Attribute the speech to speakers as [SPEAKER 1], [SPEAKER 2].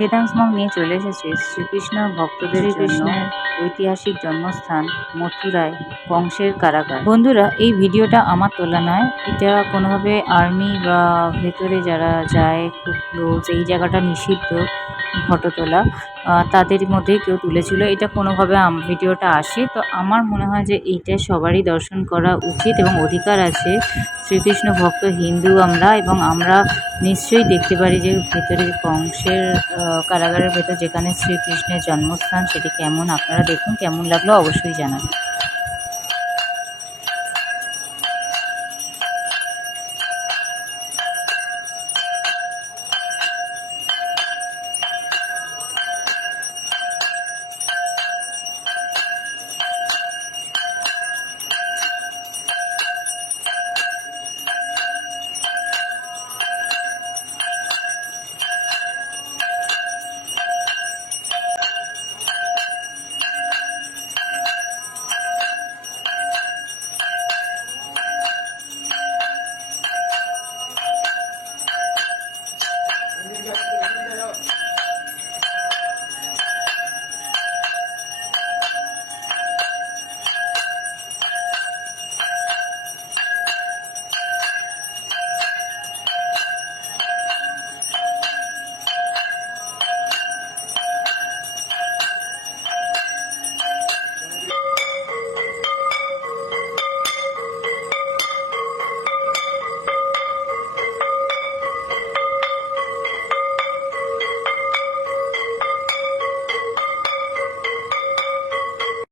[SPEAKER 1] বেদাংশ মং নিয়ে চলে এসেছে শ্রীকৃষ্ণ ভক্তদের কৃষ্ণের ঐতিহাসিক জন্মস্থান মথুরায় কংসের কারাগার। বন্ধুরা এই ভিডিওটা আমার তোলা নয় এটা কোনোভাবে আর্মি বা ভেতরে যারা যায় খুব ক্লোজ এই জায়গাটা নিষিদ্ধ ফটো তোলা। তাদের মধ্যে কেউ তুলেছিল। এটা কোনোভাবে ভিডিওটা আসে। তো আমার মনে হয় যে এইটা সবারই দর্শন করা উচিত এবং অধিকার আছে। শ্রীকৃষ্ণ ভক্ত হিন্দু আমরা এবং আমরা নিশ্চয়ই দেখতে পারি যে ভেতরে কংসের কারাগারের ভেতর যেখানে শ্রীকৃষ্ণের জন্মস্থান সেটি কেমন। আপনারা দেখুন, কেমন লাগল অবশ্যই জানাবেন।